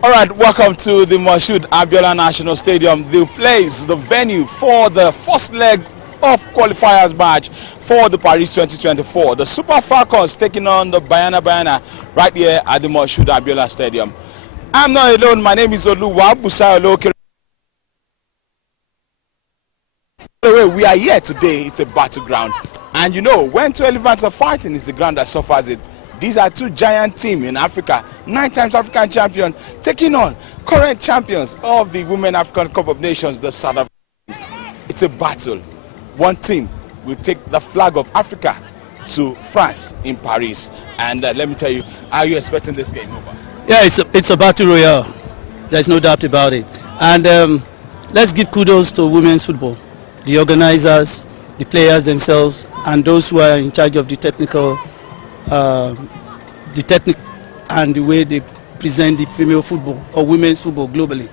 All right, welcome to the Moshood Abiola National Stadium, the place, the venue for the first leg of qualifiers match for the Paris 2024. The Super Falcons taking on the Bayana right here at the Moshood Abiola Stadium. I'm not alone. My name is Oluwa Busayolo. We are here today. It's a battleground, and you know, when two elephants are fighting, it's the ground that suffers it. These are two giant teams in Africa, 9 times African champion, taking on current champions of the Women African Cup of Nations, the South Africa. It's a battle. One team will take the flag of Africa to France in Paris. And let me tell you, are you expecting this game over? Yeah, it's a battle royale. There's no doubt about it. And let's give kudos to women's football, the organizers, the players themselves, and those who are in charge of the technical and the way they present the female football or women's football globally.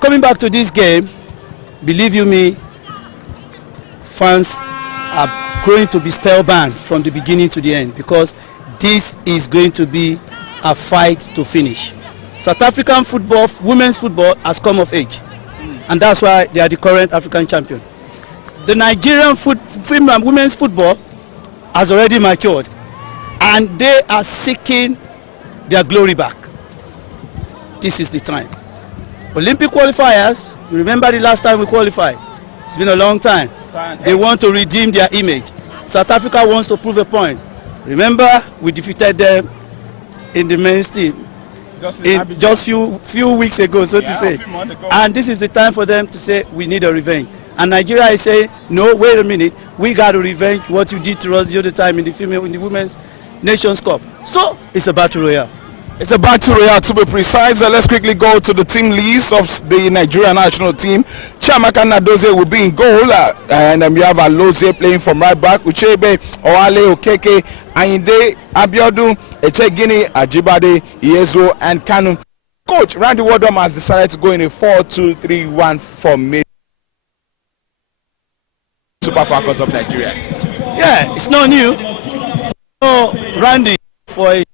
Coming back to this game, believe you me, fans are going to be spellbound from the beginning to the end, because this is going to be a fight to finish. South African football, women's football, has come of age, and that's why they are the current African champion. The Nigerian women's football has already matured, and they are seeking their glory back. This is the time. Olympic qualifiers, you remember the last time we qualified? It's been a long time. They want to redeem their image. South Africa wants to prove a point. Remember, we defeated them in the men's team just few weeks ago, so to say. And this is the time for them to say, we need a revenge. And Nigeria is saying, no, wait a minute, we got to revenge what you did to us the other time in the Women's Nations Cup. So it's a battle royale. It's a battle royale, to be precise. Let's quickly go to the team list of the Nigerian national team. Chiamaka Nnadozie will be in goal, and we have Alozie playing from right back. Uchebe, Oale, Okeke, Ayinde, Abiodun, Echegini, Ajibade, Iezo, and Kanu. Coach Randy Wardom has decided to go in a 4-2-3-1 formation. Super Falcons of Nigeria. Yeah, it's not new. No, Randy for a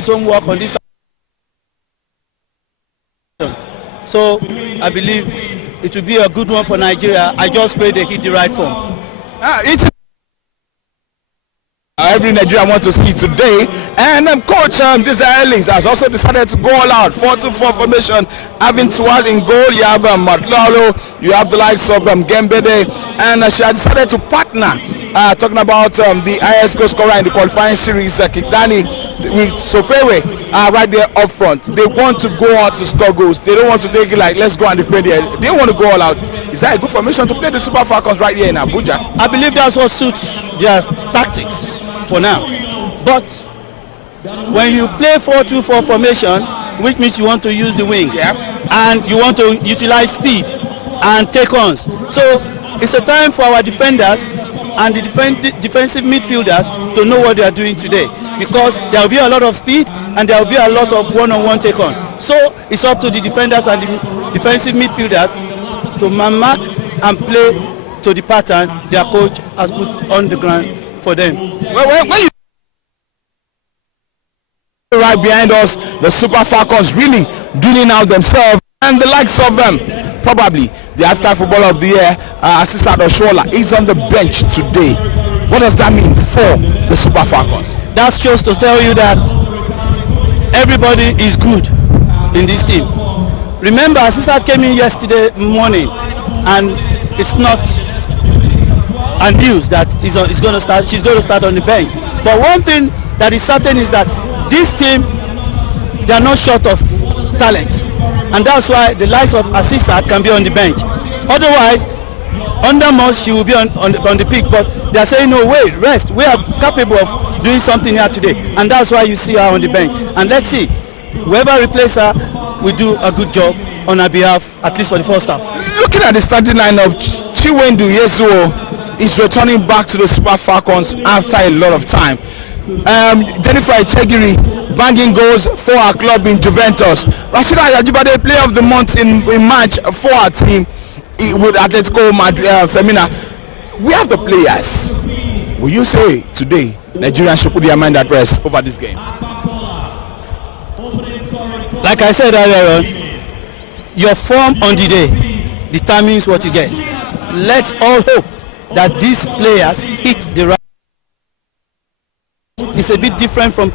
homework on this. So I believe it will be a good one for Nigeria. I just pray they hit the right form. Every Nigerian wants to see today, and coach this Ellis has also decided to go all out 4-2-4 formation, having Tual in goal. You have Matlalo, you have the likes of Gembede, and she has decided to partner. Talking about the highest goal scorer in the qualifying series, Kidani, with Sofewe right there up front. They want to go out to score goals. They don't want to take it like, let's go and defend here. They want to go all out. Is that a good formation to play the Super Falcons right here in Abuja? I believe that's what suits their tactics for now. But when you play 4-2-4 formation, which means you want to use the wing, and you want to utilize speed and take ons. So it's a time for our defenders and the defensive midfielders to know what they are doing today, because there will be a lot of speed and there will be a lot of one-on-one take-on. So it's up to the defenders and the defensive midfielders to mark and play to the pattern their coach has put on the ground for them. When you right behind us, the Super Falcons really doing out themselves, and the likes of them. Probably the African Footballer of the Year, Asisat Oshola, is on the bench today. What does that mean for the Super Falcons? That's just to tell you that everybody is good in this team. Remember, Asisat came in yesterday morning, and it's not a news that she's going to start on the bench. But one thing that is certain is that this team, they are not short of talent. And that's why the likes of Asisat can be on the bench. Otherwise, under Moss, she will be on the pitch. But they are saying, no, wait, rest. We are capable of doing something here today. And that's why you see her on the bench. And let's see, whoever replaces her will do a good job on her behalf, at least for the first half. Looking at the starting lineup, Chiwendu Yezuo is returning back to the Super Falcons after a lot of time. Jennifer Echegiri banging goals for our club in Juventus. Rashida Ajibade, player of the month in March for our team with Atletico Madrid, Femina. We have the players. Will you say today Nigerians should put their mind at rest over this game? Like I said earlier on, your form on the day determines what you get. Let's all hope that these players hit the right. It's a bit different from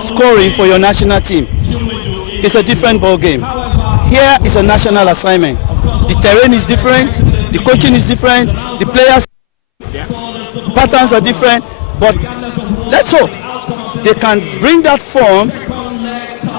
scoring for your national team. It's a different ball game. Here is a national assignment. The terrain is different, the coaching is different, the players patterns are different, but let's hope they can bring that form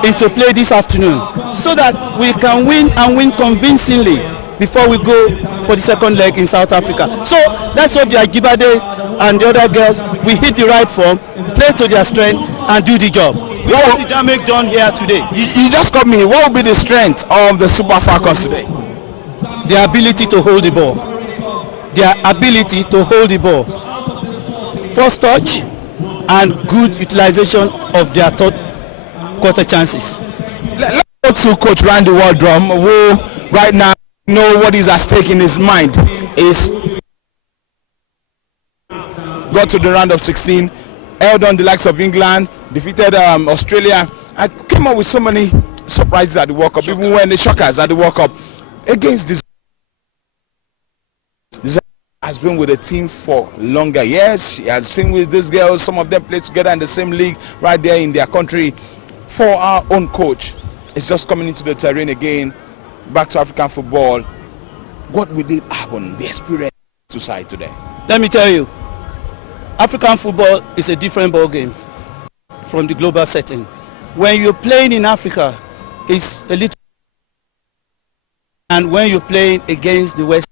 into play this afternoon so that we can win and win convincingly before we go for the second leg in South Africa. So let's hope the Ajibades and the other girls will hit the right form, play to their strength and do the job. What did damage done here today? You just got me. What will be the strength of the Super Falcons today? Their ability to hold the ball. Their ability to hold the ball. First touch and good utilization of their third quarter chances. Let's go to Coach Randy Waldrum, who right now know what is at stake in his mind. Is got to the round of 16, held on the likes of England, defeated Australia, and came up with so many surprises at the World Cup, even when the shockers at the World Cup. Against this has been with the team for longer years. He has seen with these girls, some of them play together in the same league right there in their country. For our own coach, it's just coming into the terrain again, back to African football. What will it happen, the experience to side today? Let me tell you, African football is a different ball game from the global setting. When you're playing in Africa, it's a little, and when you're playing against the West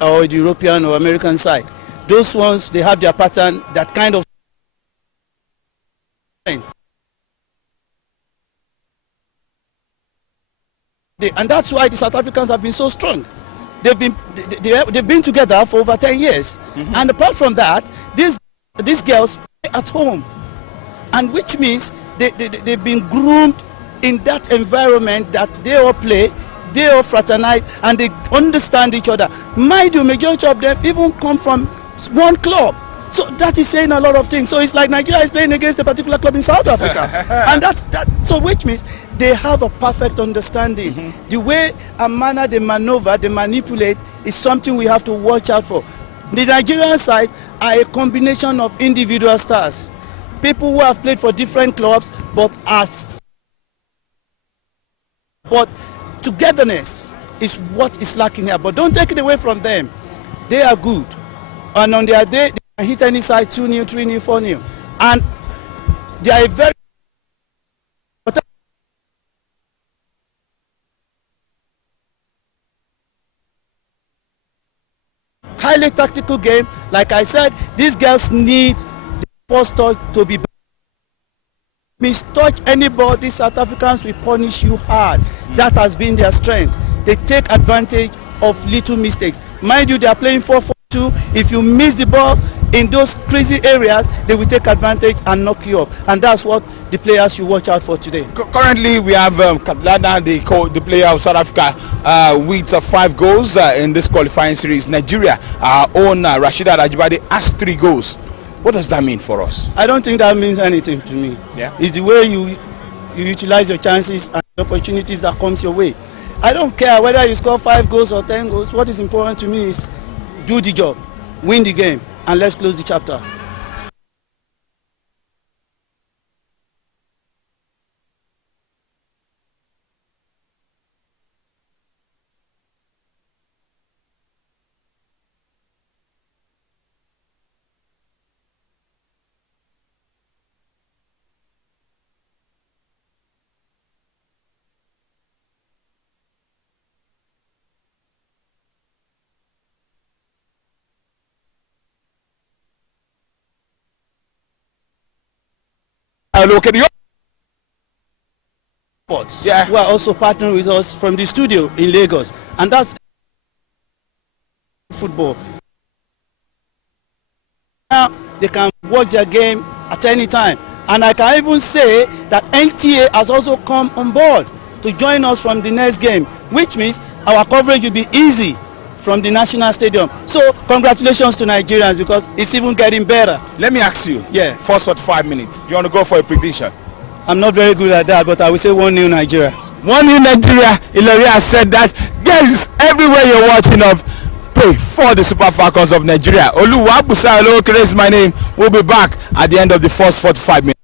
or the European or American side, those ones, they have their pattern, that kind of and that's why the South Africans have been so strong. They've been together for over 10 years. And apart from that, these girls play at home, and which means they've been groomed in that environment that they all play, they all fraternize, and they understand each other. Mind you, majority of them even come from one club. So that is saying a lot of things. So it's like Nigeria is playing against a particular club in South Africa. And so which means they have a perfect understanding. The way and manner they maneuver, they manipulate is something we have to watch out for. The Nigerian side are a combination of individual stars. People who have played for different clubs, but togetherness is what is lacking here. But don't take it away from them. They are good. And on their day, they can hit any side 2-0, 3-0, 4-0. And they are a very highly tactical game. Like I said, these girls need the first touch to be mistouch anybody. South Africans will punish you hard. That has been their strength. They take advantage of little mistakes. Mind you, they are playing 4-4-2. If you miss the ball in those crazy areas, they will take advantage and knock you off. And that's what the players should watch out for today. Currently, we have Katlana, the player of South Africa, with 5 goals in this qualifying series. Nigeria, our own Rashida Ajibade, has 3 goals. What does that mean for us? I don't think that means anything to me. Yeah. It's the way you utilize your chances and the opportunities that comes your way. I don't care whether you score 5 goals or 10 goals. What is important to me is do the job, win the game, and let's close the chapter. Look at you. Yeah. Who are also partnering with us from the studio in Lagos, and that's football. Now they can watch their game at any time, and I can even say that NTA has also come on board to join us from the next game, which means our coverage will be easy from the national stadium. So congratulations to Nigerians because it's even getting better. Let me ask you. Yeah. First 45 minutes. You want to go for a prediction? I'm not very good at that, but I will say 1-0 Nigeria. 1-0 Nigeria. Ilori has said that. Guys, everywhere you're watching of, pray for the Super Falcons of Nigeria. Oluwabusa Olokere is my name. We'll be back at the end of the first 45 minutes.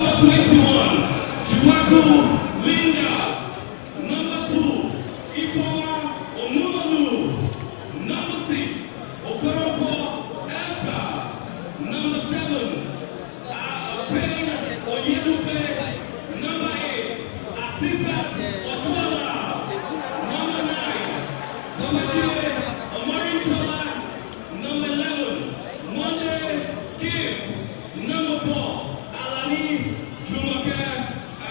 21, Chiwaku Linda. Number 2, Ifeoma Onumolu. Number 6, Okoropo Esther. Number 7, Ben Oyelupe. Number 8, Asisat Oshola. Number 9, Babajide Omorishola. Number 11, Monday Gift. Number 4, Alani Jumoke.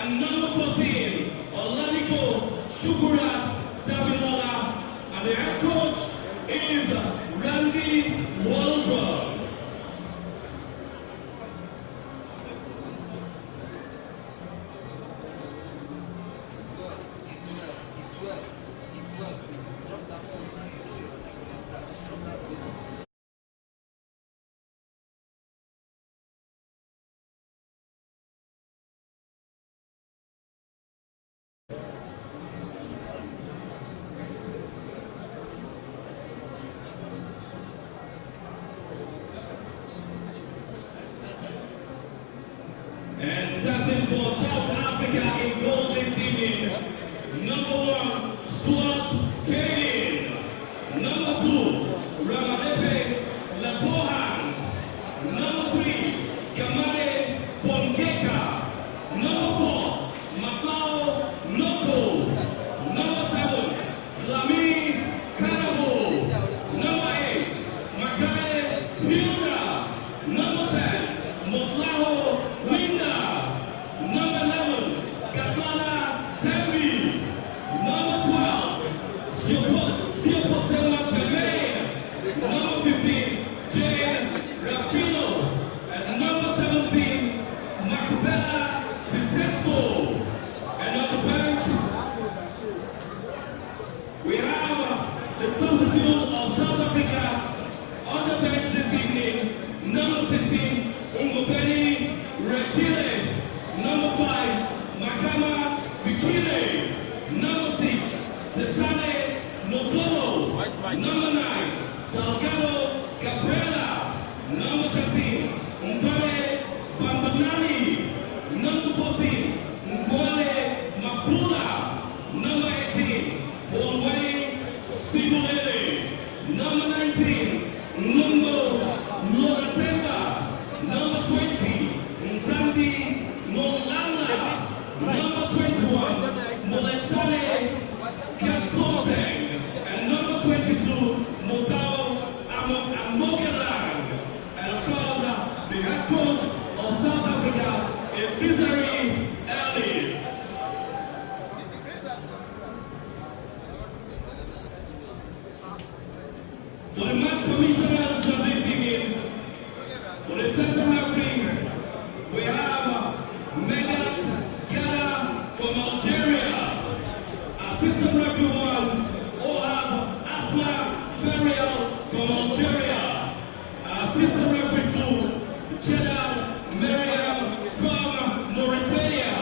And number 14, Oladipo Shukura Dabilola. And the head coach is Randy Waldron. And starting for South Africa in goal this evening, number 1, Swart Kanin. Number 2, Ramalepe Lapohan. Number 3, Kamale Bongeka. Number 4, Matlao Noko. Number 7, Lami Karabo. Number 8, Makae Hilda. Number 10, Motlao Linda. Number 11, Katlana Tembi. Number 12, Siopo Selma Jermaine. Number 15, Jane Rafino. And number 17, Makubela Tisetso. And on the bench, we have the substitute of South Africa on the bench this evening. Number 16, Ungobeni Regile. Number 5, Makama Fikile. Number 6, Cesane Mosolo. Number 9, Salgado Gabriela. Number 13, Mbale Bambanani. Number 14, Ngwale Mabula. Number 18, Bolweni Sibulele. Number 19, Lungo Loratemba. Number 20, Ndandi Molana. Number 21, Moletsane Kantoseng. And number 22, Motao Amogelang. And of course, the head coach of South Africa is Desiree Elliott. For the match commissioners of this evening, for the center referee, we have Megat Gala from Algeria. Assistant referee 1, Ohab Asma Ferial from Algeria. Assistant referee 2, Jeddah Miriam from Mauritania.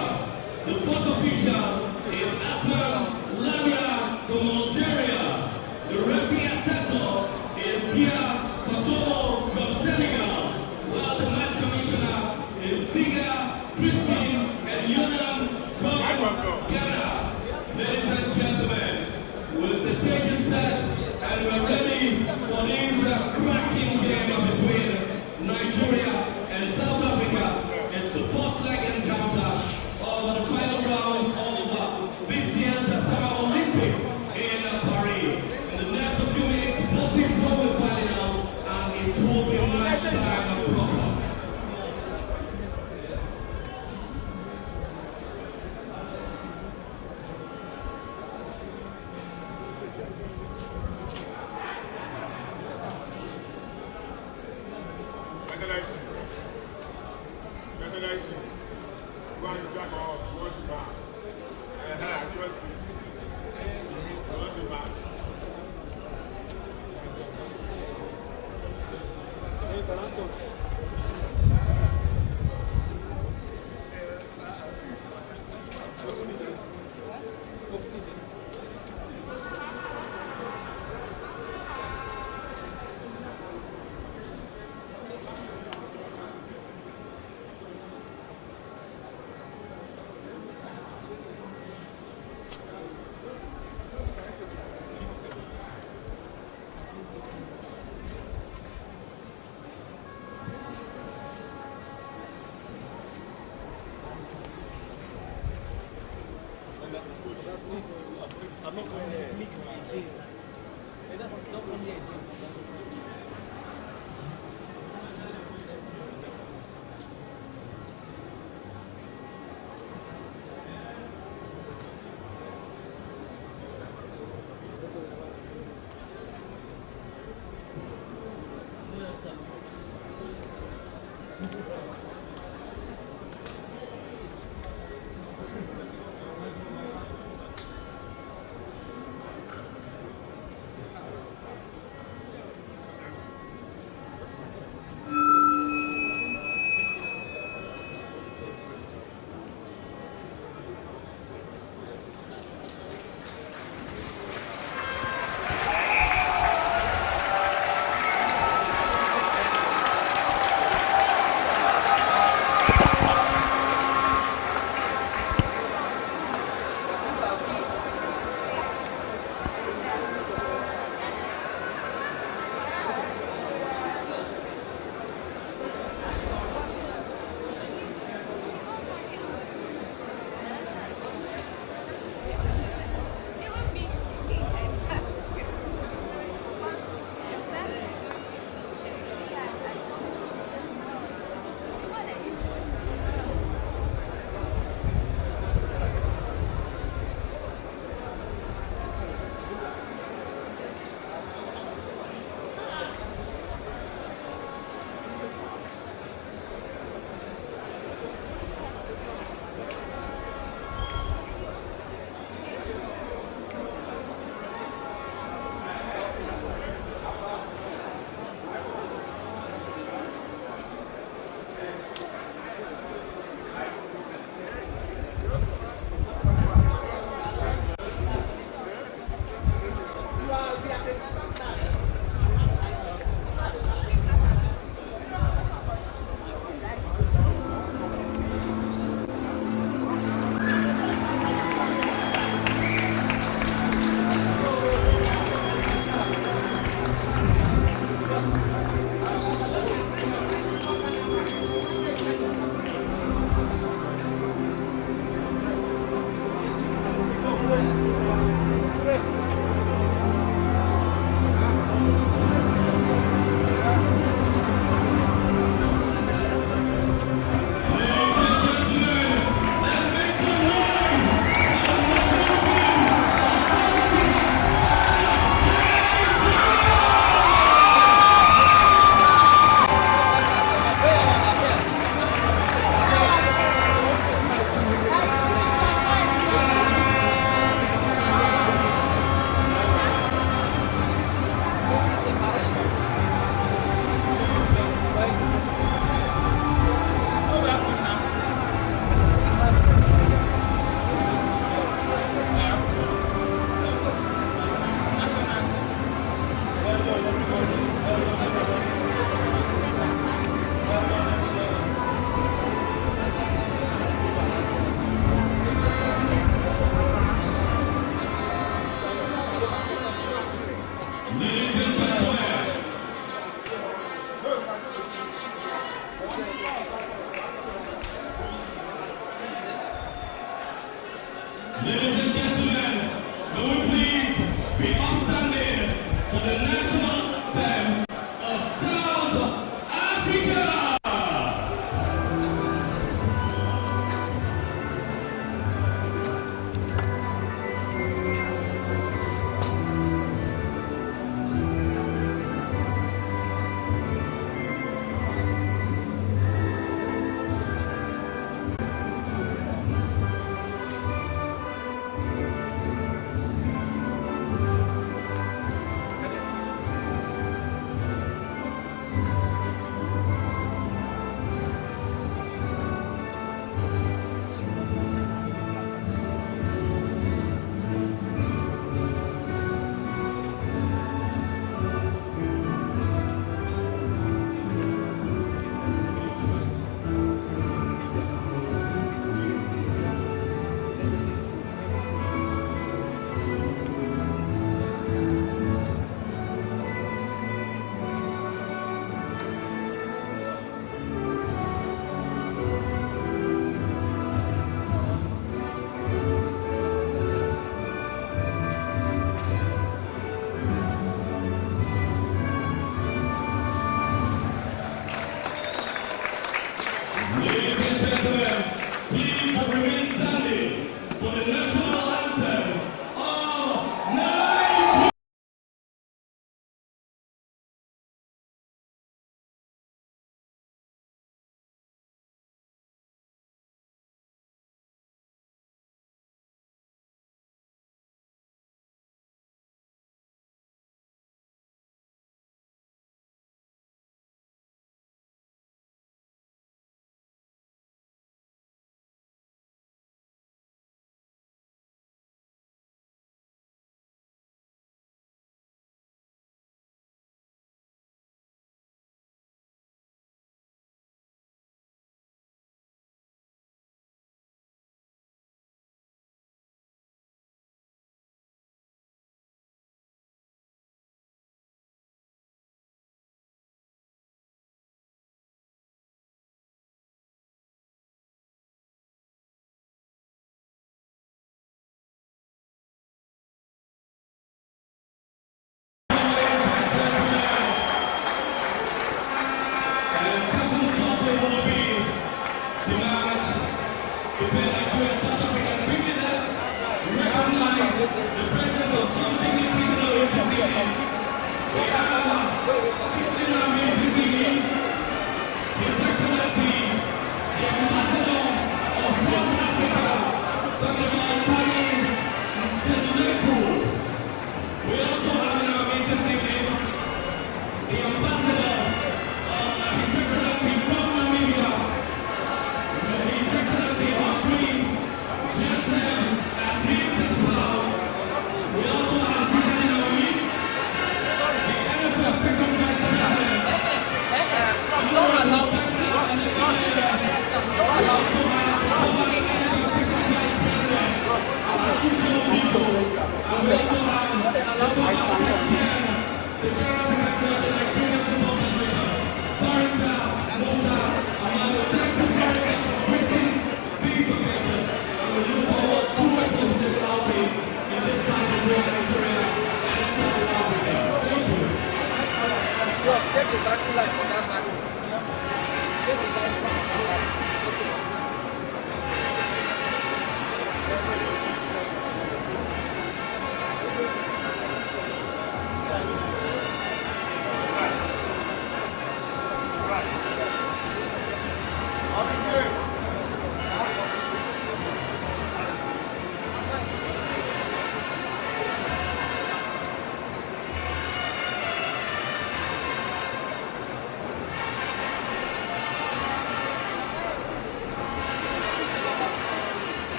The fourth official is Atman Lamia from Algeria. The referee assessor is Dia Fatomo from Senegal, while the match commissioner is Siga Christine and Yonam from Ghana. Ladies and gentlemen, with the stage is set and we're ready for this cracking game between Nigeria and South Africa. It's the first leg encounter of the final round of this year's Summer Olympics in Paris. In the next few minutes, both teams will be fighting out and it will be match time proper.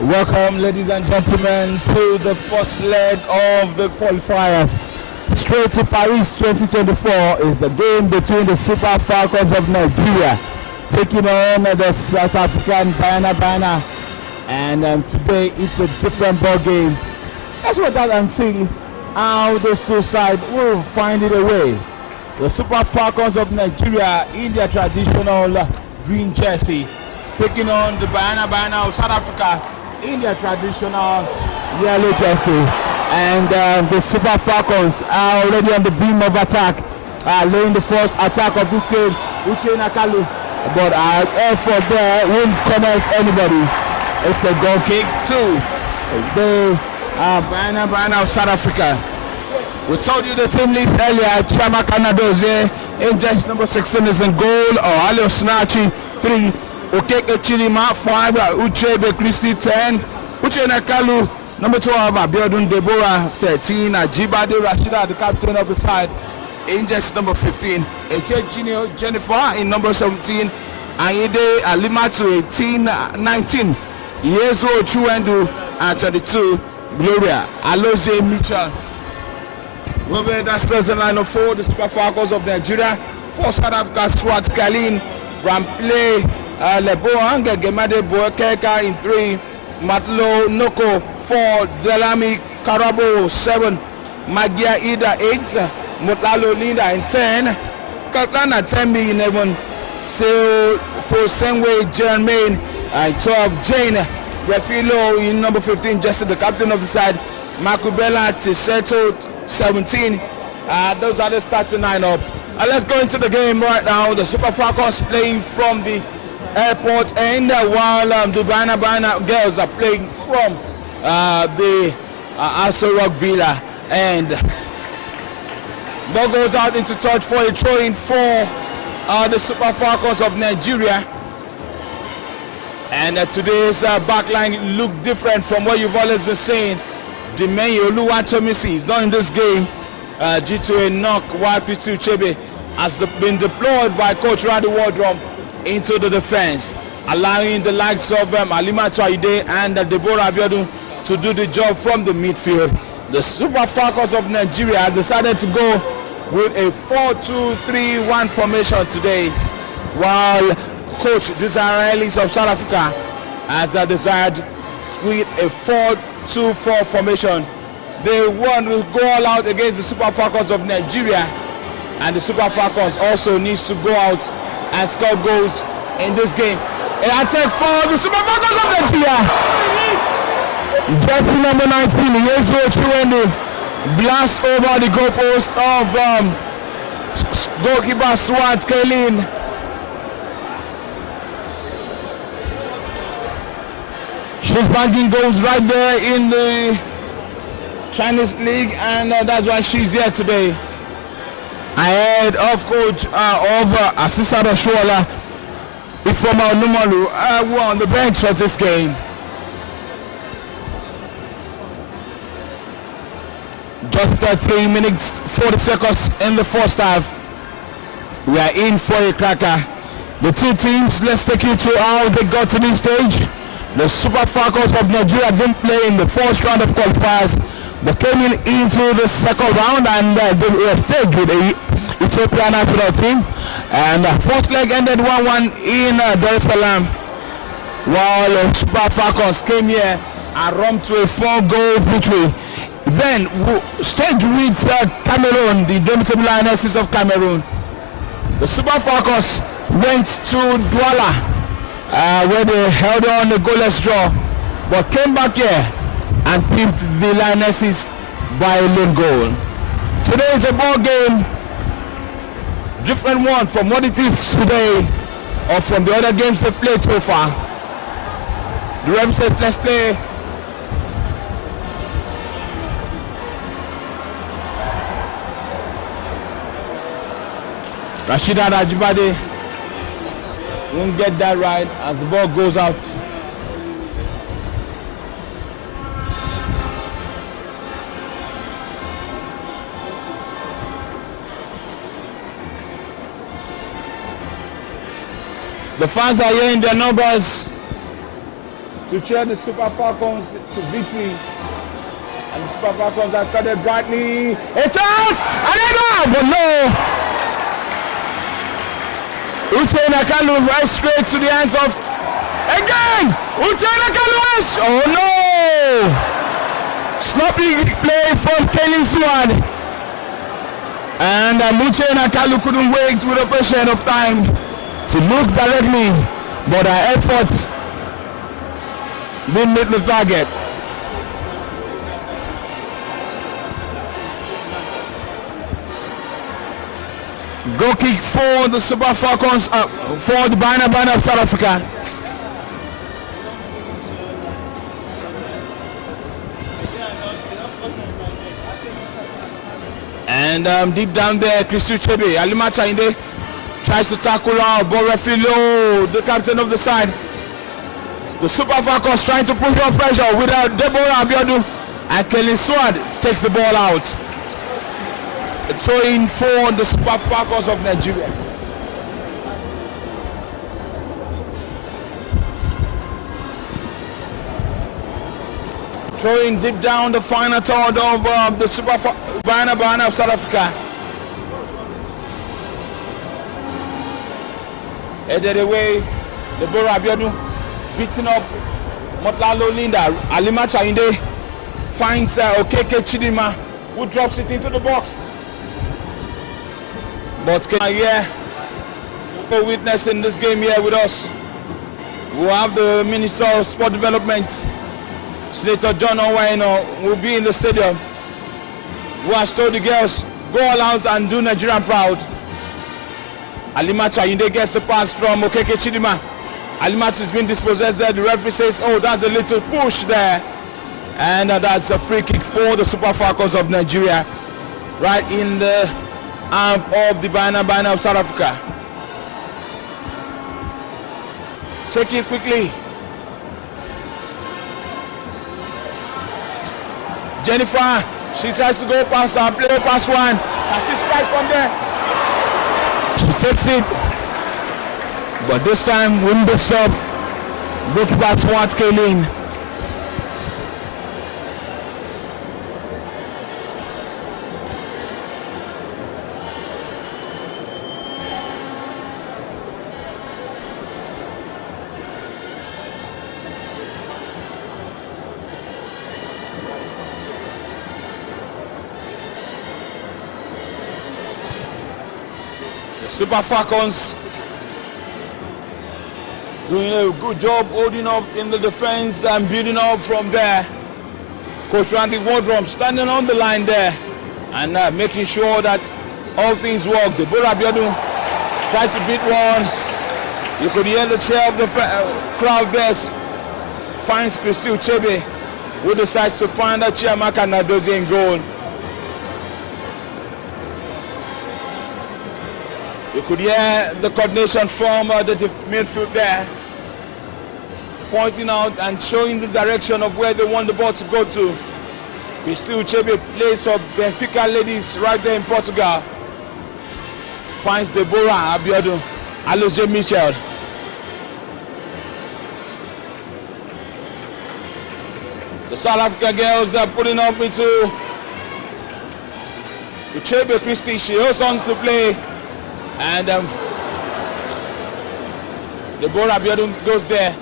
Welcome, ladies and gentlemen, to the first leg of the qualifiers. Straight to Paris 2024 is the game between the Super Falcons of Nigeria taking on the South African Bana. And today it's a different ball game. Let's wait out and see how those two sides will find it away. The Super Falcons of Nigeria in their traditional green jersey taking on the Bana of South Africa in their traditional yellow jersey, and the Super Falcons are already on the beam of attack, laying the first attack of this game, Uche Nakalu, but our effort there won't connect anybody. It's a goal kick to the Bana of South Africa. We told you the team list earlier. Chama Kanadoze in jersey number 16 is in goal, or Alio Snachi 3, Okeke Chilima 5, Uchebe Christie 10, Uche Nakalu number 12, Abiodun Deborah 13, Ajibade Rashida, the captain of the side, in jersey number 15, Eke Jennifer in number 17, Ayede Alimatu 18, 19, Yezo Chuendu and 22, Gloria Aloze Mitchell. That's the line of 4, the Super Falcons of Nigeria. 4 South Africa, Swat Kalin, Ramplay, Leboanga, Gemade Boekeka in 3, Matlo Noko 4, Delami Karabo 7, Magia Ida 8, Mutalo Linda in 10, Katana Tembi in 11, for Senway Jermaine in 12, Jane Refilo in number 15, just the captain of the side, Makubela Tiseto 17. Those are the starting lineup. Let's go into the game right now. The Super Falcons playing from the airport end, while the Bana girls are playing from the Aso Rock Villa. And ball goes out into touch for a throw-in for the Super Falcons of Nigeria. And today's backline look different from what you've always been saying. Dimenyo Oluwatomisi is not in this game due to a knock, while P2 Chebe has been deployed by Coach Randy Wardrum into the defense, allowing the likes of Alima Twaide and Deborah Abiodun to do the job from the midfield. The Super Falcons of Nigeria decided to go with a 4-2-3-1 formation today, while Coach Desiree of South Africa has desired with a 4-2-4 formation They want to go all out against the Super Falcons of Nigeria, and the Super Falcons also needs to go out and score goals in this game. And I check for the Super Falcons of Nigeria. Jersey number 19, Yezo Chiwendu, blast over the goalpost of goalkeeper Swat Kailin. She's banging goals right there in the Chinese League, and that's why she's here today. Ahead of coach assistant Oshola, Ifoma Numalu, were on the bench for this game. Just 3 minutes 40 seconds in the first half. We are in for a cracker. The two teams, let's take you to how they got to this stage. The Super Falcons of Nigeria didn't play in the first round of qualifiers. They came into the second round, and they were stayed with the Ethiopian national team. And the first leg ended 1-1 in Dar es Salaam, while the Super Falcons came here and romped to a 4-goal victory. Then stayed with Cameroon, the Indomitable Lionesses of Cameroon. The Super Falcons went to Douala, where they held on the goalless draw, but came back here and pipped the Lionesses by a lone goal. Today is a ball game, different one from what it is today or from the other games they've played so far. The ref says let's play. Rashida Rajibade won't get that right as the ball goes out. The fans are here in their numbers to cheer the Super Falcons to victory. And the Super Falcons have started brightly. A chance! But no! Uche Nakalu right straight to the hands of... Again! Uche Nakalu! Oh no! Sloppy play from Kailin Suad. And Uche Nakalu couldn't wait with a pressure of time to look directly, but her efforts didn't meet the target. Goal kick for the Super Falcons, for the Bana of South Africa. And deep down there, Christy Chebe, Alima Chainde tries to tackle out, but referee low, the captain of the side. The Super Falcons trying to put more pressure without Deborah Abiodun, and Kelly Swad takes the ball out. Throwing for the Super Falcons of Nigeria. Throwing deep down the final third of the Super Bana of South Africa. Headed away, Deborah Abiodun beating up Motlalo Linda. Alima Chainde finds Okeke Chidima, who drops it into the box. But here for witnessing this game here with us, we have the Minister of Sport Development, Senator John Owino, will be in the stadium, who has told the girls, go all out and do Nigeria proud. Alima Chainde gets the pass from Okeke Chidima. Alima has been dispossessed there. The referee says, oh, that's a little push there. And that's a free kick for the Super Falcons of Nigeria, right in the half of the Bana of South Africa. Check it quickly. Jennifer, she tries to go past and play past one, and she strikes from there. She takes it, but this time window stop. Goalkeeper Swat Kailin. Super Falcons doing a good job holding up in the defense and building up from there. Coach Randy Wardrum standing on the line there and making sure that all things work. Deborah Abiodun tried to beat one. You could hear the cheer of the crowd there. Finds Christy Uchebe, who decides to find a Chiamaka Nadozie in goal. You could hear the coordination from the midfield there, pointing out and showing the direction of where they want the ball to go to. Christy Uchebe plays for Benfica Ladies right there in Portugal. Finds Deborah Abiodun, Aloje Michel. The South African girls are putting up into Uchebe Christy. She holds on to play. And Deborah Abiodun goes there.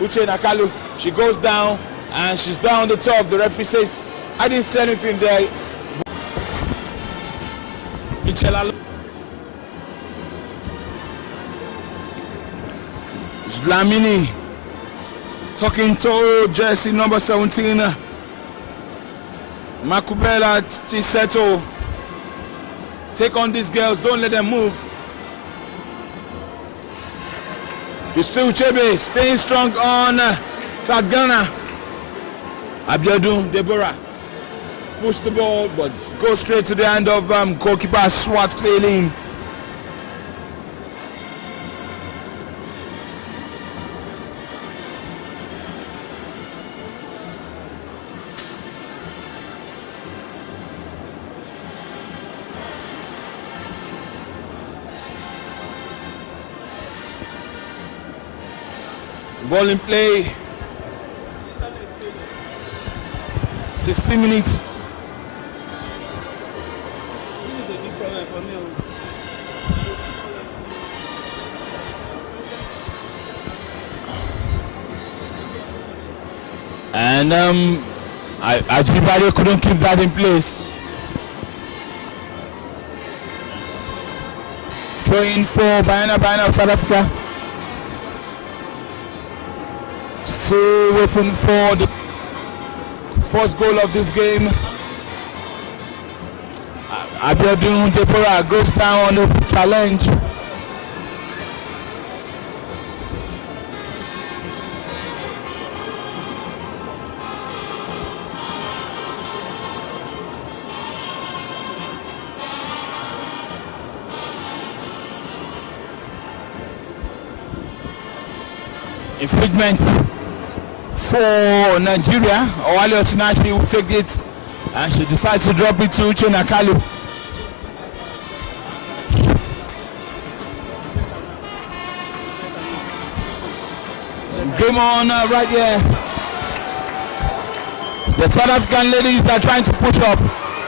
Uche Nakalu, she goes down and she's down the top. The referee says, I didn't see anything there. Dlamini talking to jersey number 17, Makubela Tiseto. Take on these girls, don't let them move. Still Uchebe staying strong on Kagana. Abiodun, Deborah push the ball but go straight to the hand of goalkeeper Swat Cleaning. Ball in play. 60 minutes. This is a big problem for me. And Ajibade couldn't keep that in place. Throwing for Bayana of South Africa. Still waiting for the first goal of this game. Abiodun Deborah goes down on the challenge. Infringement for Nigeria. Owale Otinachi will take it and she decides to drop it to Uche Nakalu. Game on right here. The South African ladies are trying to push up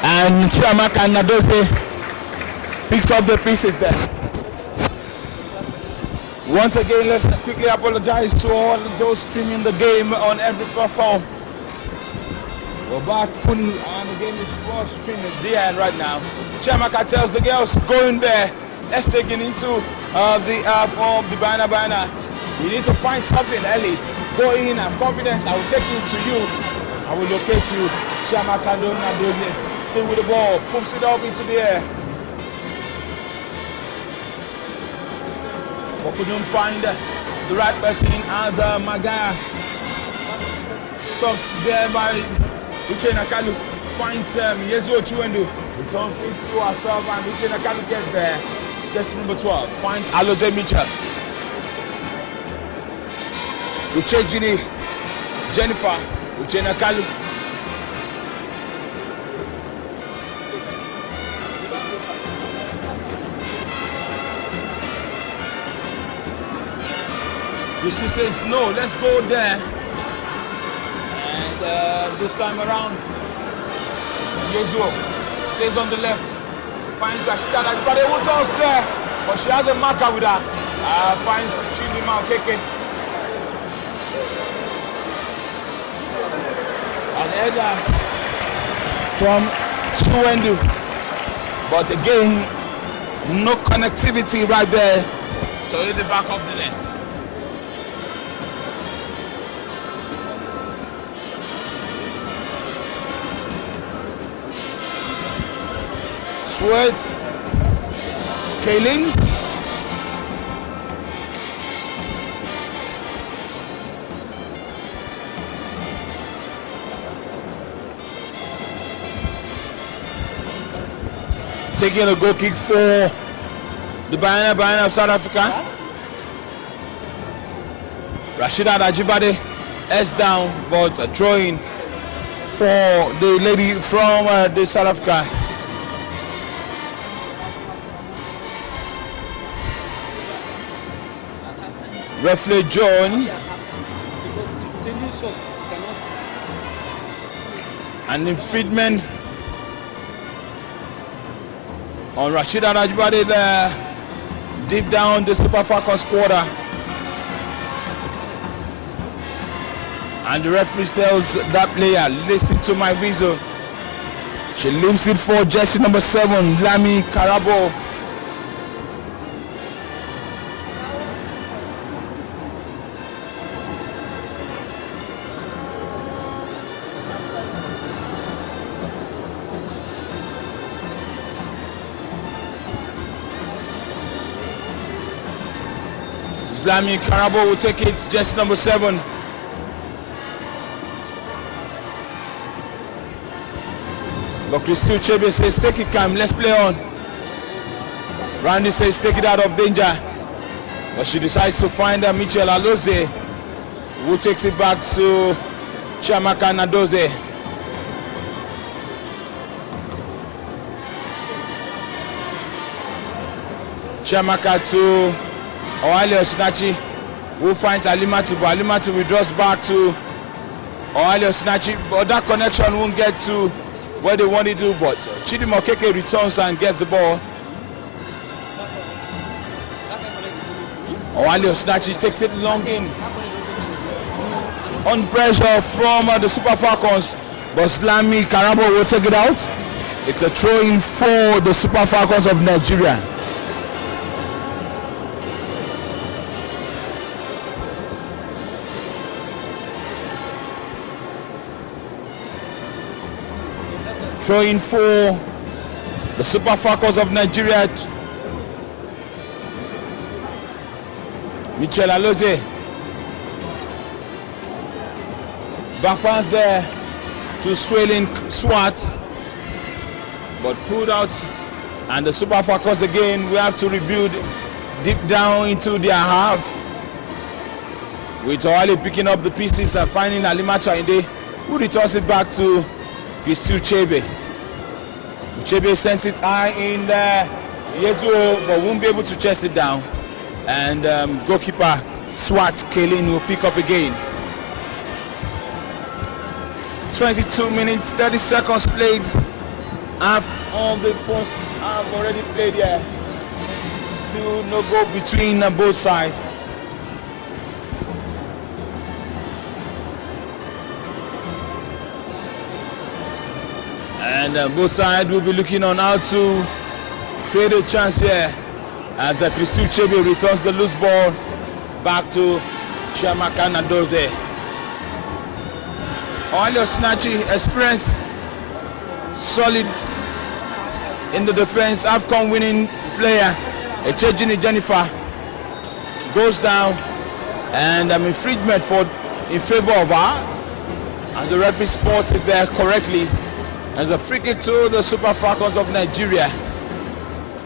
and Chiamaka Nadozie picks up the pieces there. Once again, let's quickly apologize to all those streaming the game on every platform. We're back fully and the game is well streaming there right now. Chiamaka tells the girls, go in there. Let's take it into the half of the Bana. We need to find something early. Go in, I'm confident I will take it to you. I will locate you. Chiamaka Nadozie still with the ball, pumps it up into the air. But couldn't find the right person as Magaya stops there by Uche Nakalu, finds Yezu Ochuendo, returns it to herself and Uche Nakalu gets there. Gets number 12, finds Aloje Mitchell. Uche Gini, Jennifer, Uche Nakalu. She says no, let's go there. And this time around, Yezuo stays on the left, finds Rashida Ajibade who turns there, but she has a marker with her. Finds Chidima Okeke. An header from Chuendu, but again No connectivity right there to hit the back of the net. Sweat. Kaylin. Taking a goal kick for the Bayana of South Africa. Rashida Ajibade S down, but a throwing for the lady from the South Africa. Referee John. Because he's changing shots. An infringement on Rashida Ajibade there, deep down the Super Falcons quarter. And the referee tells that player, listen to my whistle. She leaves it for jersey number 7, Lami Karabo. Lami Karabo will take it, jersey number 7. But Christy Uchebe says, take it, Cam, let's play on. Randy says, take it out of danger. But she decides to find Michelle Aloze, who takes it back to Chiamaka Nadoze. Chiamaka to Oale Osinachi, who finds Alimatu, but Alimatu withdraws back to Oale Osinachi. But that connection won't get to where they want it to, but Chidimo Keke returns and gets the ball. Oale Osinachi takes it long in. On pressure from the Super Falcons, but Lami Karabo will take it out. It's a throw-in for the Super Falcons of Nigeria. Throwing for the Super Falcons of Nigeria. Michelle Aloze. Back pass there to Swelling Swat, but pulled out. And the Super Falcons again, we have to rebuild deep down into their half. With Oale picking up the pieces and finding Alimatu Inde, who returns it back to Christy Uchebe. Uchebe sends it high in there. Yezuo, but won't be able to chase it down. And goalkeeper Swat Kaylin will pick up again. 22 minutes, 30 seconds played. Half of the first half already played here. Still no goal between both sides. And both sides will be looking on how to create a chance here as Christy Uchebe returns the loose ball back to Chiamaka Nadoze. Oale Osinachi, experience, solid in the defense, AFCON winning player. Echejini Jennifer goes down, and infringement in favor of her as the referee spots it there correctly. As a free kick to the Super Falcons of Nigeria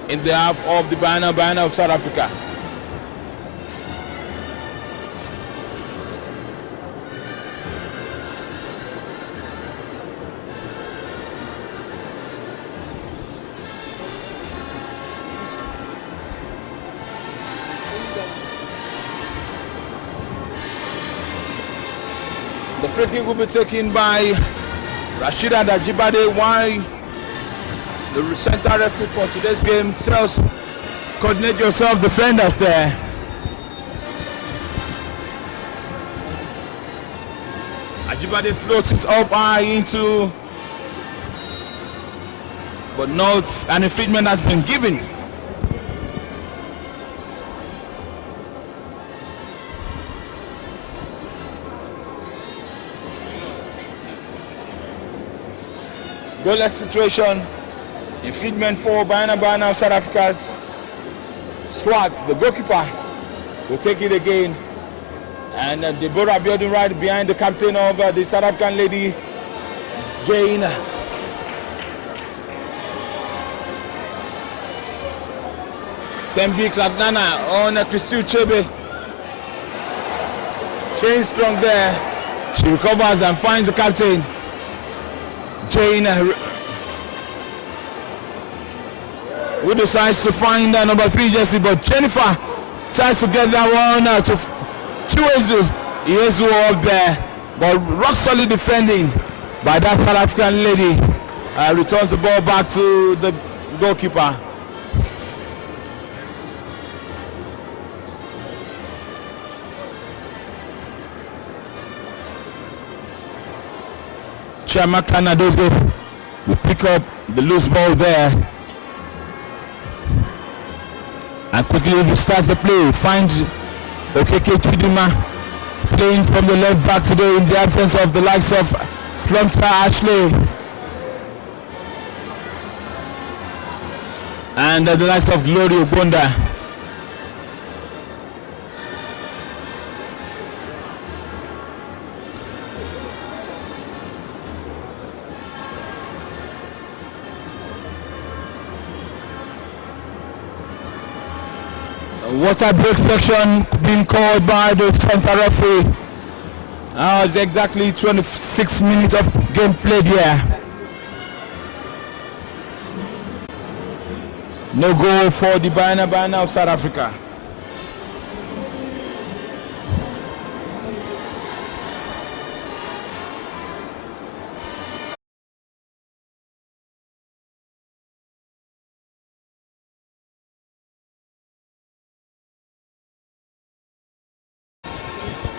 in the half of the Bayana of South Africa. The free kick will be taken by Rashida Ajibade, while the center referee for today's game tells coordinate yourself defenders there. Ajibade floats it up high into, but no, an infringement has been given. Goalless situation. Infringement for Bana of South Africa's Swat, the goalkeeper, will take it again. And Deborah Abiodun right behind the captain of the South African lady, Jane. Tembi Kladnana on Christy Uchebe. Shane strong there. She recovers and finds the captain, Jane, who decides to find number 3 jersey, but Jennifer tries to get that one to Chiwezu. Ihezu up there, but rock solid defending by that South African lady. Returns the ball back to the goalkeeper. Chiamaka Nadoze will pick up the loose ball there and quickly restarts the play. Finds Okeke Chidima playing from the left back today in the absence of the likes of Plumter Ashley and the likes of Glory Obonda. Water break section being called by the center referee. It's exactly 26 minutes of game played here. No goal for the Bana of South Africa.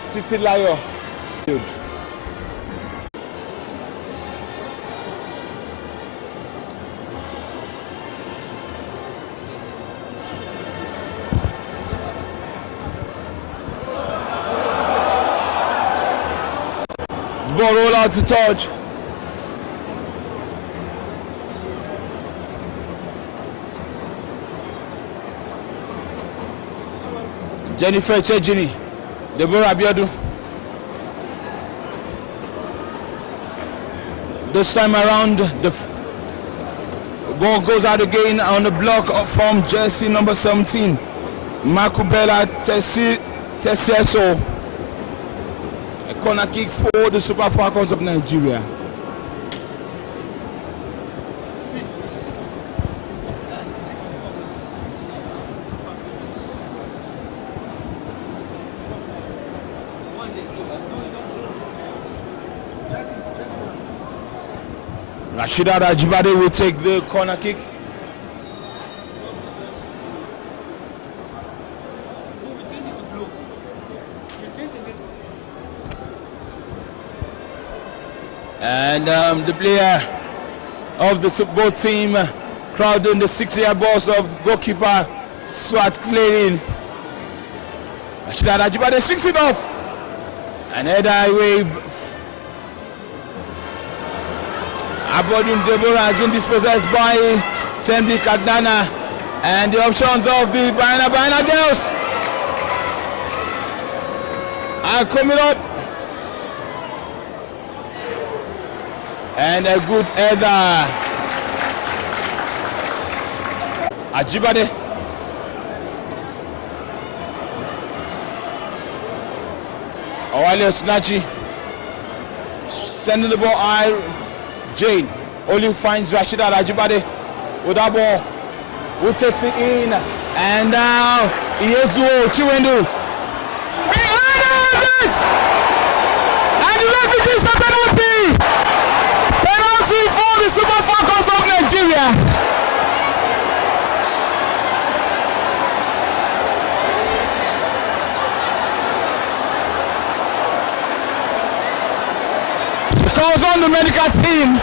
City Lion. Good. Ball roll out to touch. Jennifer Chejini. Deborah Abiodun. This time around, the ball goes out again on the block from jersey number 17, Makubela Tesieso. A corner kick for the Super Falcons of Nigeria. Rashida Rajibade will take the corner kick. And the player of the football team crowding the 6-yard box of goalkeeper Swat clearing. Rashida Rajibade swings it off. And header away. Abodun Deborah has been dispossessed by Tembi Kadana, and the options of the Bana girls are coming up. And a good header. Ajibade. Awale Osinachi sending the ball high. Jane only finds Rashida Rajibade with that ball, who takes it in, and now Ihezuo Chiwendu. And the referee gives a penalty! Penalty for the Super Falcons of Nigeria! She calls on the medical team.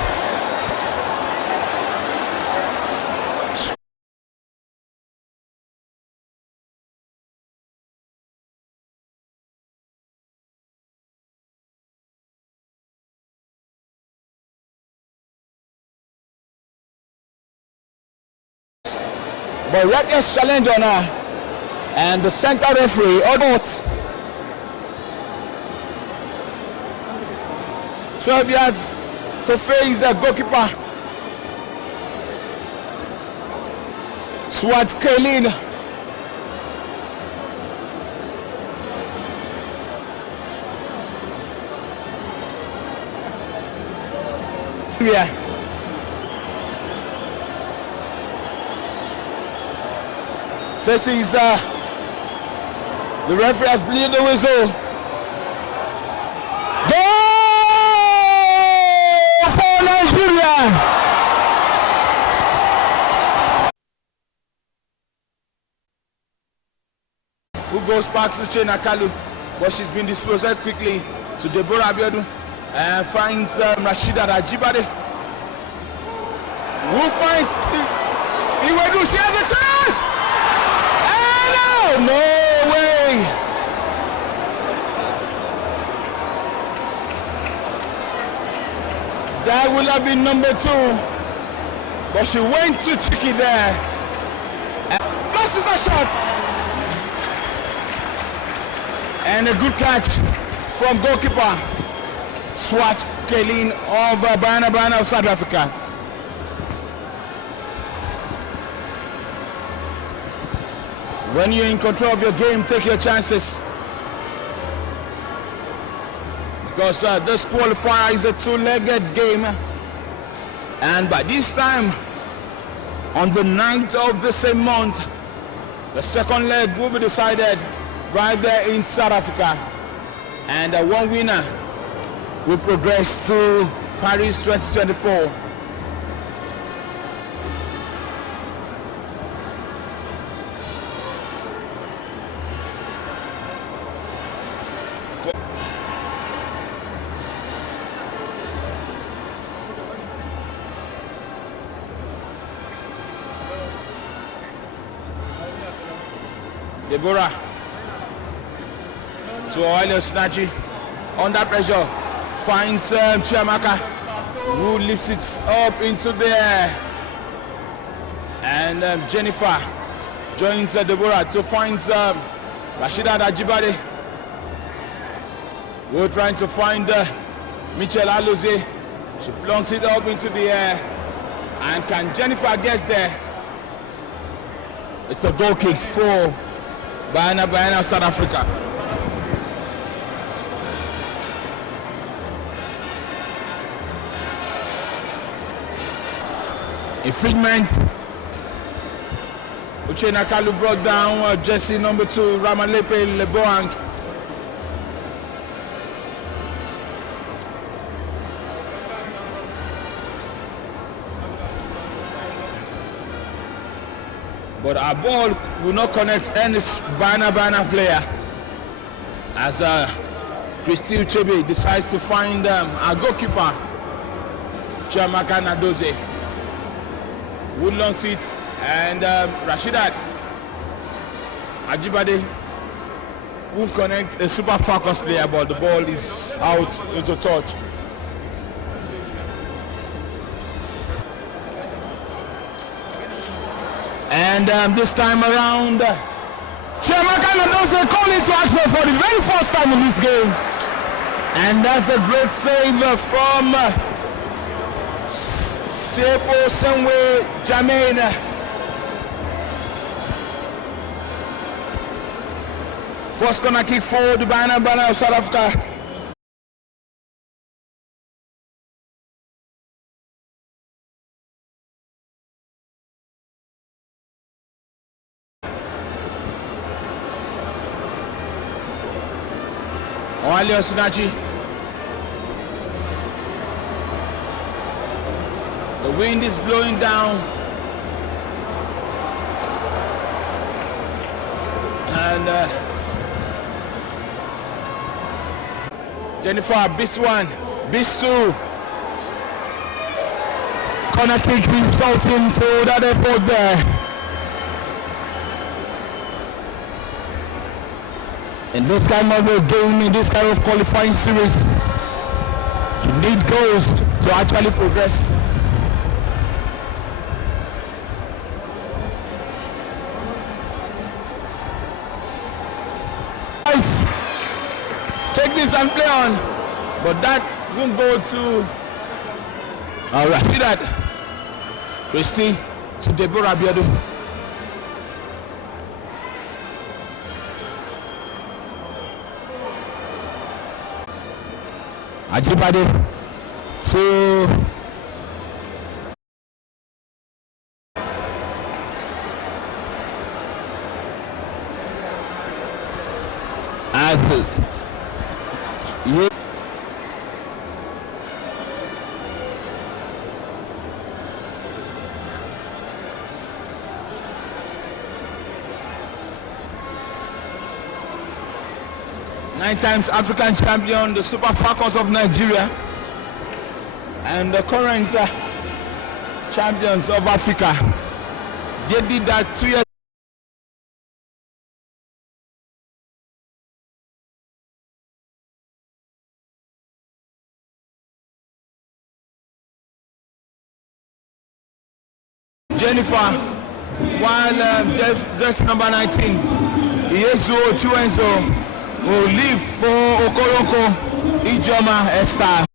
but reckless challenge on her, and the center referee out. 12 yards to face the goalkeeper. Swat Kaylin. Yeah. Faces the referee has blew the whistle. Goal for Nigeria. Who goes back to Chena Kalu, but she's been disposed quickly to Deborah Abiodun and finds Rashida Ajibade. Who finds Iwedu? She has a chance! And no way! That will have been number 2, but she went too tricky there. Flashes a shot! And a good catch from goalkeeper Swat Kaylin of Bana of South Africa. When you're in control of your game, take your chances. Because this qualifier is a two-legged game. And by this time, on the 9th of the same month, the second leg will be decided right there in South Africa. And one winner will progress to Paris 2024. Deborah to Oilio Snachi under pressure finds Chiamaka, who lifts it up into the air, and Jennifer joins Deborah to find Rashida Ajibade, who trying to find Michelle Alozie. She plunks it up into the air, and can Jennifer get there? It's a goal kick for Bana of South Africa. Infringement. Uchenna Kalu brought down jersey number 2, Ramalepe Leboang. But our ball will not connect any Bana player, as Christy Uchebe decides to find our goalkeeper, Chiamaka Nadozie, who launches it, and Rashidat Ajibade will connect a Super Falcons player, but the ball is out into touch. And this time around, Chiamaka Nadozie calling to action for the very first time in this game. And that's a great save from Sepo Senwe Jermaine. First corner kick for the Bana of South Africa. Oilio Snachi. The wind is blowing down, and Jennifer Biswan, Bisu, corner kick resulting to that effort there. In this kind of a game, in this kind of qualifying series, you need goals to actually progress. take this and play on. But that won't go to. All right, see that. Christy to Deborah Abiodun. Ajibade to as yeah. Nine times African champion, the Super Falcons of Nigeria, and the current champions of Africa. They did that 2 years. Jennifer, while dress number 19, Yesu Ochuenzo will leave for Okoroko Ijoma Esther.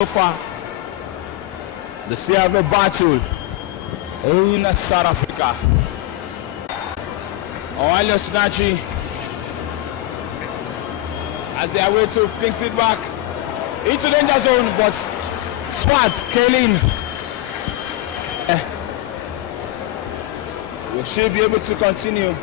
So far, the Sierra Battle in South Africa. Owalia Snachi, as they are way to flinks it back into danger zone, but Swat, Kaylin, will she be able to continue?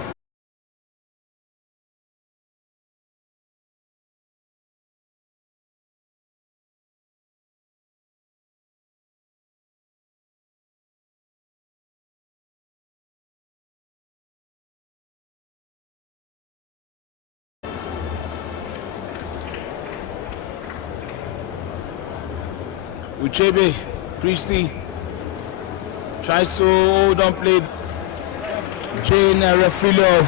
Uchebe, Christy tries to hold on play. Jane Refilio.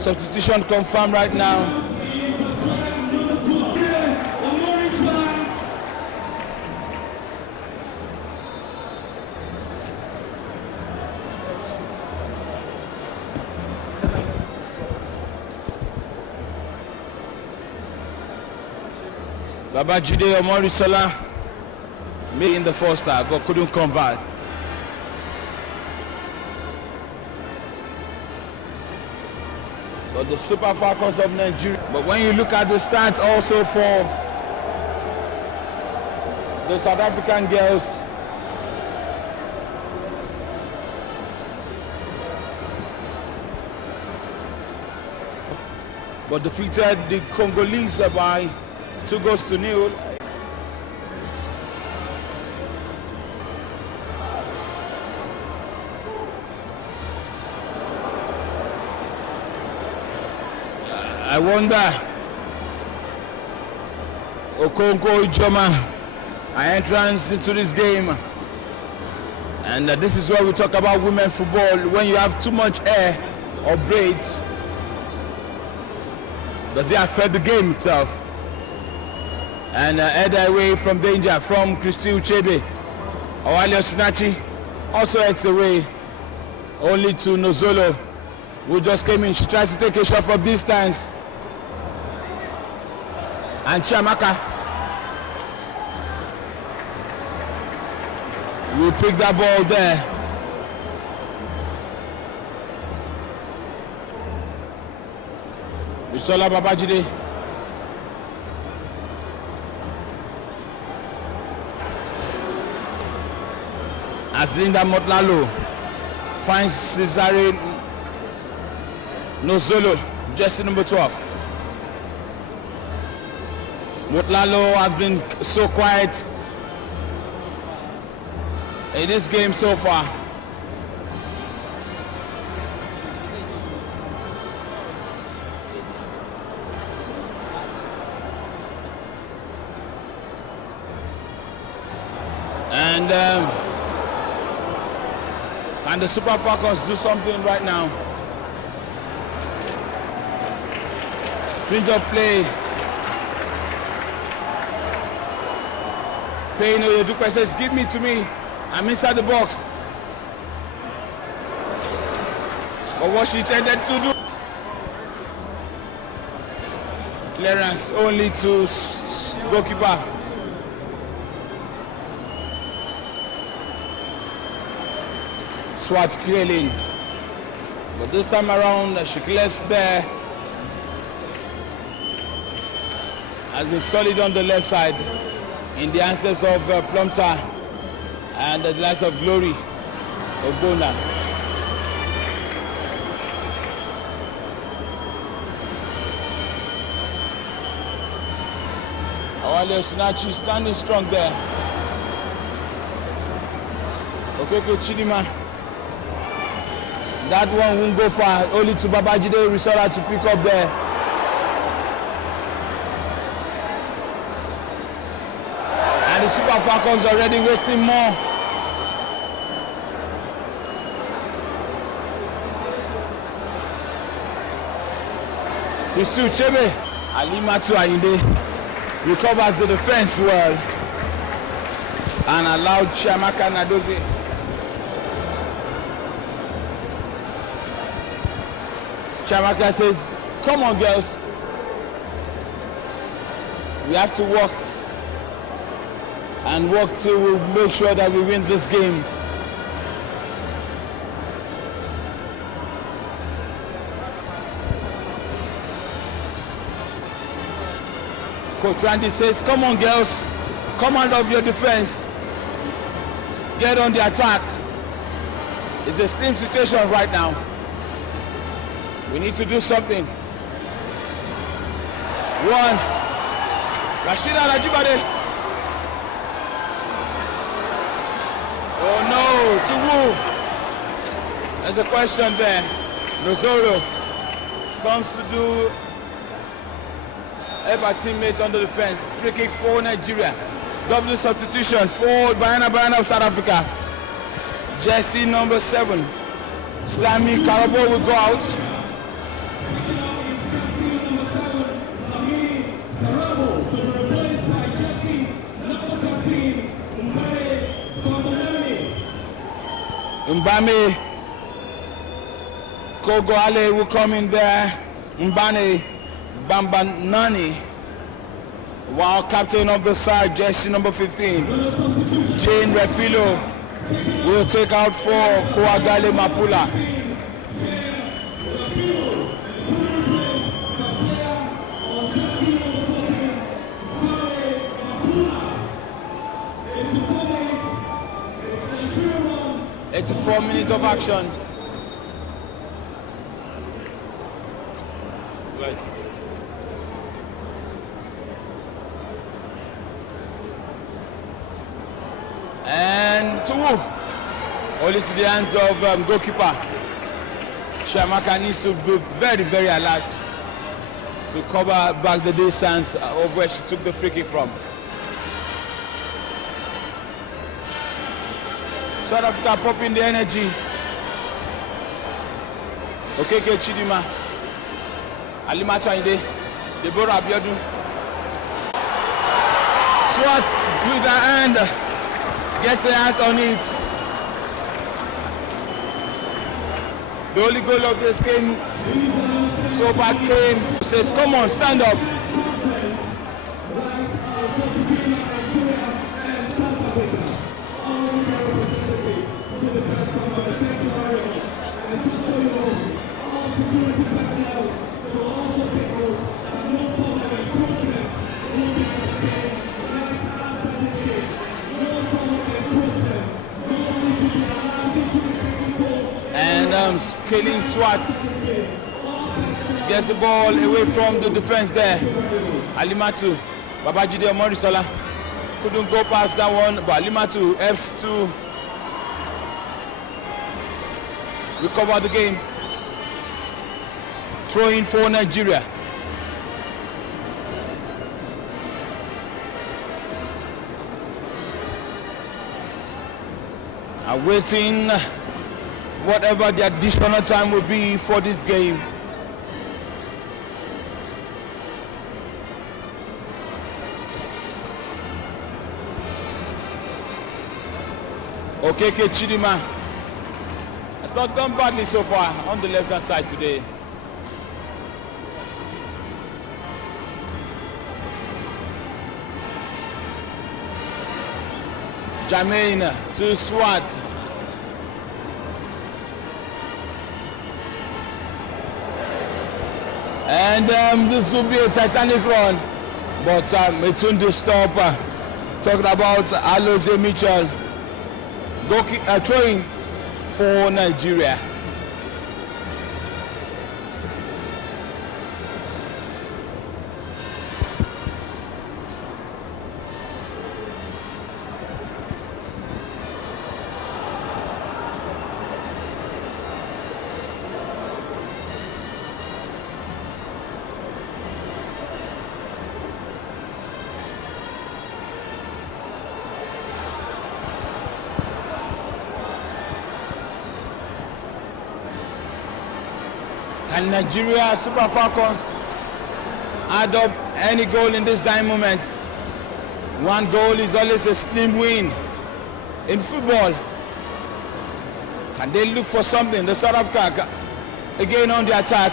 Substitution confirmed right now. Babajide Omorisola made in the first half but couldn't convert. But the Super Falcons of Nigeria. But when you look at the stats also for the South African girls, but defeated the Congolese by 2-0. I wonder, Okonko Ijoma, our entrance into this game, and this is where we talk about women football. When you have too much hair or braids, does it affect the game itself? And head away from danger from Christy Uchebe. Owalia Sinachi also heads away only to Nozolo, who just came in. She tries to take a shot from distance. And Chiamaka will pick that ball there. Bisola Babajide. As Linda Motlalo finds Cesare Nozolo, jersey number 12. Motlalo has been so quiet in this game so far. And can the Super Falcons do something right now? Fringe of play. Payne Oyedupe says, give me to me. I'm inside the box. But what she intended to do. Clearance only to goalkeeper. Swat clearing. But this time around, she clears there. Has been solid on the left side in the absence of Plumter and the likes of Glory Ogbonna. Awale Osinachi standing strong there. Okeke Chidima. That one won't go far, only to Babajide Risola to pick up there. And the Super Falcons already wasting more. Christu Chebe, Alimatu Ayinde recovers the defense well and allowed Chiamaka Nadozie. Chiamaka says, come on girls, we have to work and work till we make sure that we win this game. Coach Randy says, come on girls, come out of your defense, get on the attack. It's a slim situation right now. We need to do something. One. Rashida Najibade. Oh no, to who? There's a question there. Nozoro comes to do help our teammates on the defense. Free kick for Nigeria. Double substitution for Bayana of South Africa. Jersey number 7. Slimy Karabo will go out. Mbame Kogo Ale will come in there. Mbane Bambanani, while captain of the side, jersey number 15, Jane Refilo, will take out for Kouagale Mapula. It's 4 minutes of action. Right. And only to the hands of goalkeeper. Chiamaka needs to be very, very alert to cover back the distance of where she took the free kick from. South Africa popping the energy. Okeke Chidima, Alimatu Ayinde, Deborah Abiodun. Swat with her hand, gets her hand on it. The only goal of this game so far came, says, come on, stand up. And Kaylin Swat gets the ball away from the defense there. Alimatu, Babajide Omorisola couldn't go past that one, but Alimatu helps to recover the game. Throw in for Nigeria. Awaiting whatever the additional time will be for this game. Okeke Chidima has not done badly so far on the left hand side today. Jermaine to Swat. And this will be a titanic run, but it's soon to stop. Talking about Alozie Mitchell throwing for Nigeria. Can Nigeria Super Falcons add up any goal in this dying moment? One goal is always a slim win in football. Can they look for something? The South Africa again on the attack,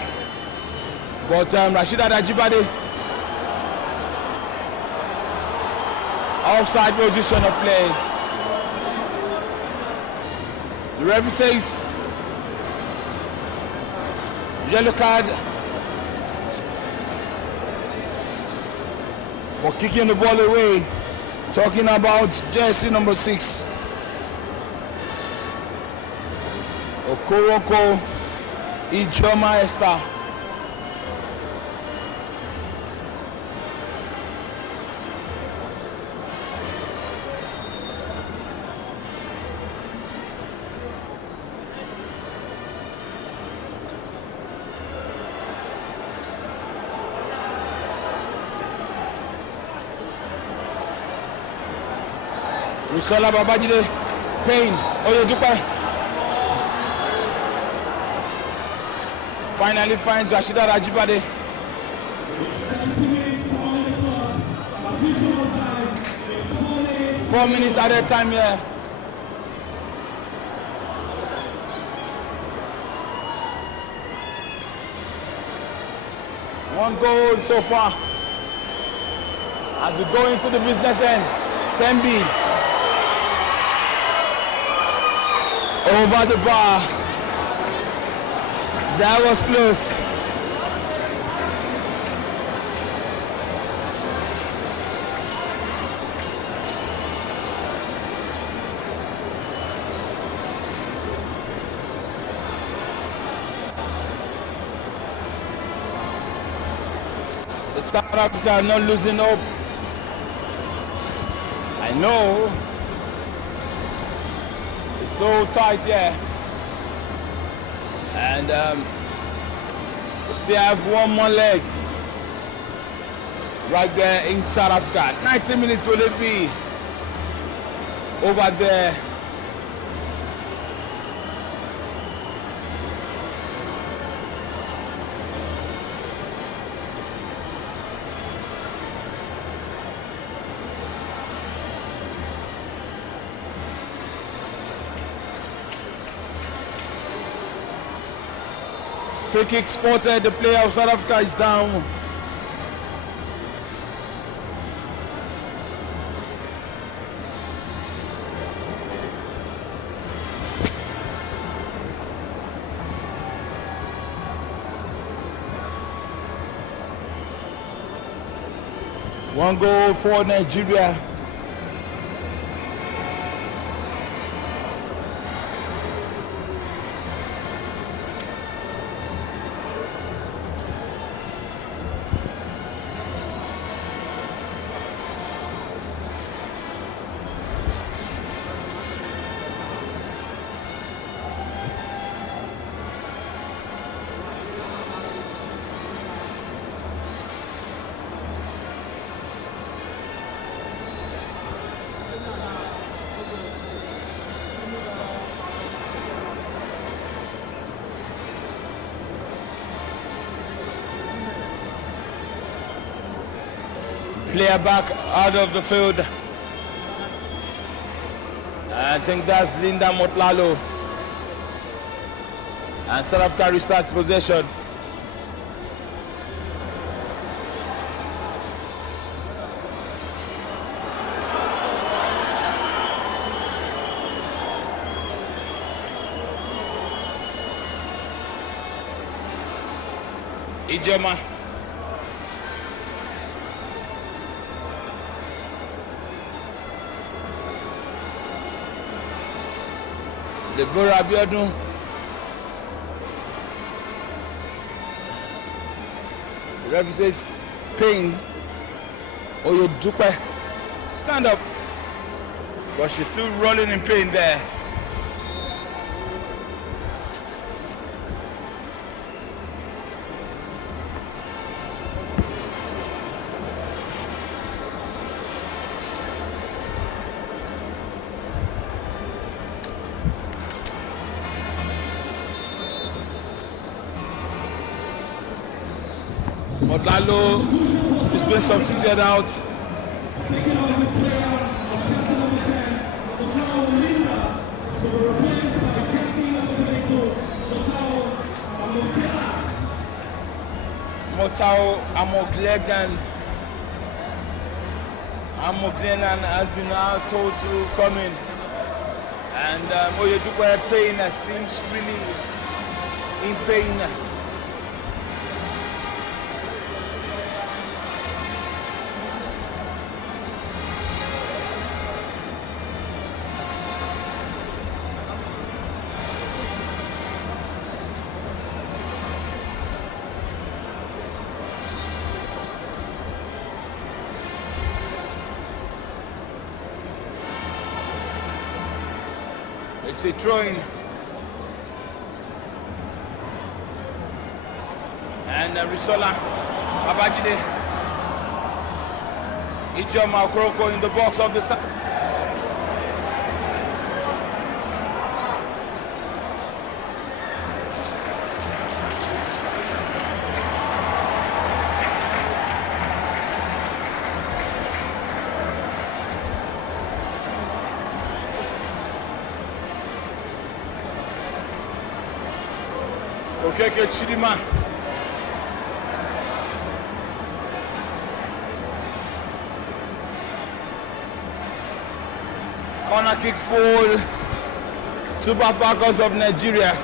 but Rasheedat Ajibade offside position of play. The referee says yellow card for kicking the ball away. Talking about jersey number 6, Okoroko Ijoma Esther. Risola Babajide, Payne, Oyedupe finally finds Rasheedat Ajibade. Four minutes at a time here. One goal so far. As we go into the business end, 10B. Over the bar. That was close. The South Africa are not losing hope. I know. So tight, yeah, and we still have one more leg right there in South Africa. 90 minutes will it be over there? Free kick spotted, the player of South Africa is down. One goal for Nigeria. Player back out of the field. I think that's Linda Motlalo. And South Africa restarts possession. Ijema. Moshood Abiola. The referee says pain. Oyedupe, stand up. But she's still rolling in pain there. Motlalo is being substituted out. Motao Amoglegan has been now told to come in. And Oyedupe pain seems really in pain. It's a throw-in. And Risola Babajide. Ijoma Okoroko in the box of the side. Okeke Chidima. Corner kick for Super Falcons of Nigeria.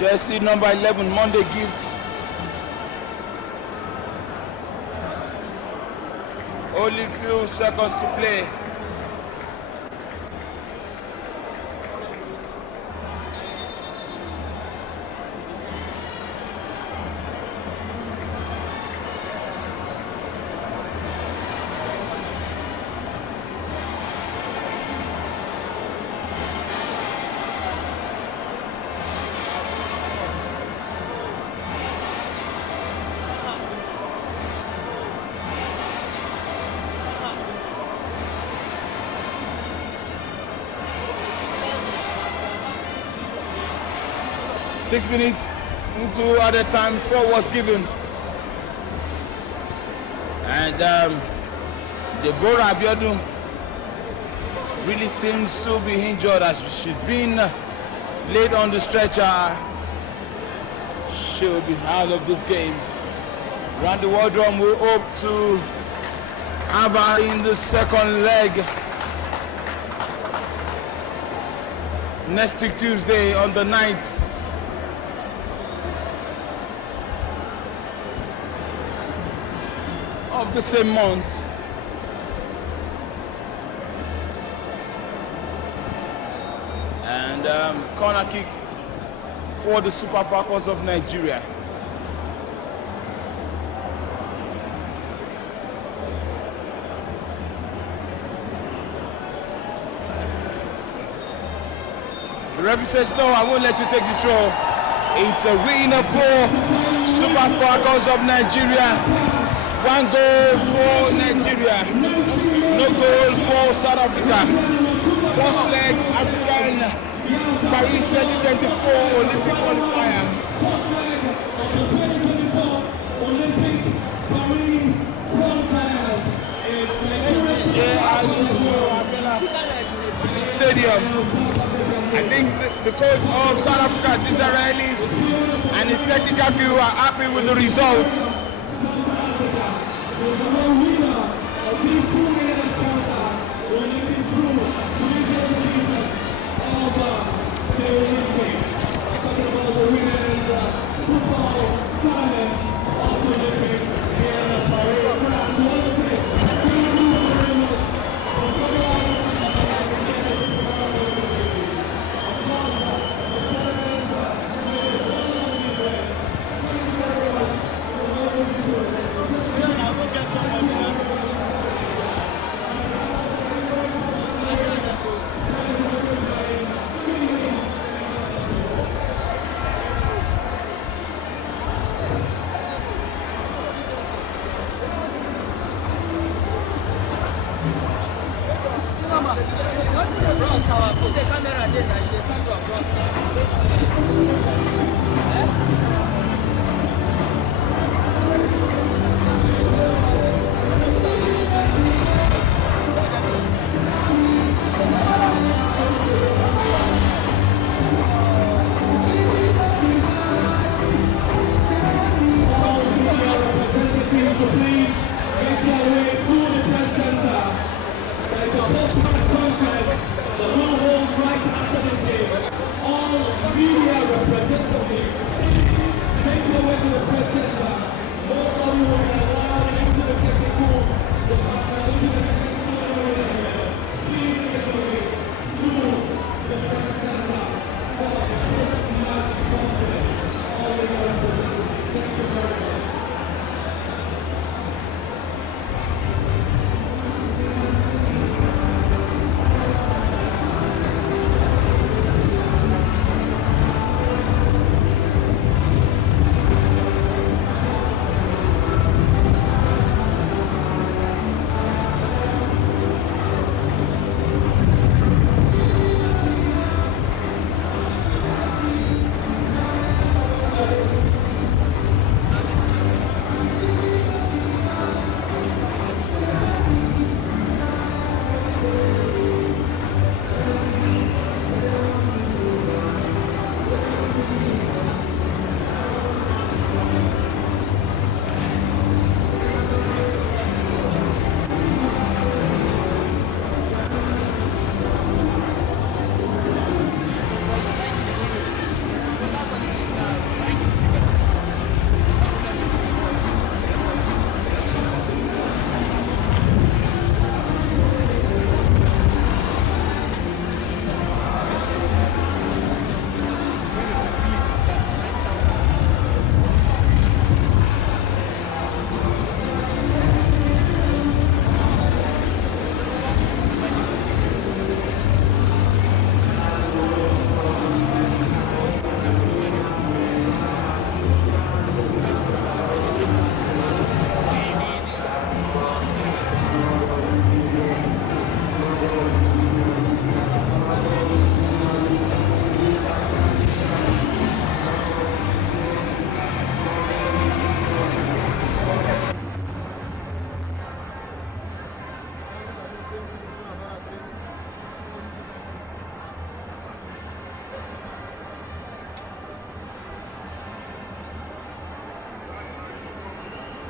Jersey number 11, Monday Gifts. Only few seconds to play. Six minutes into other time, 4 was given. And Moshood Abiola really seems to be injured as she's been laid on the stretcher. She'll be out of this game. Randy Wardrum will hope to have her in the second leg next week Tuesday on the 9th. Of the same month. And corner kick for the Super Falcons of Nigeria. The referee says no, I won't let you take the throw. It's a winner for Super Falcons of Nigeria. 1 goal for Nigeria, no goal for South Africa. First leg African Paris 2024 Olympic Qualifier. First leg of the 2024 Olympic Paris Qualifier. I think the coach of South Africa, these Israelis, and his technical people are happy with the results. What is the camera there that you stand to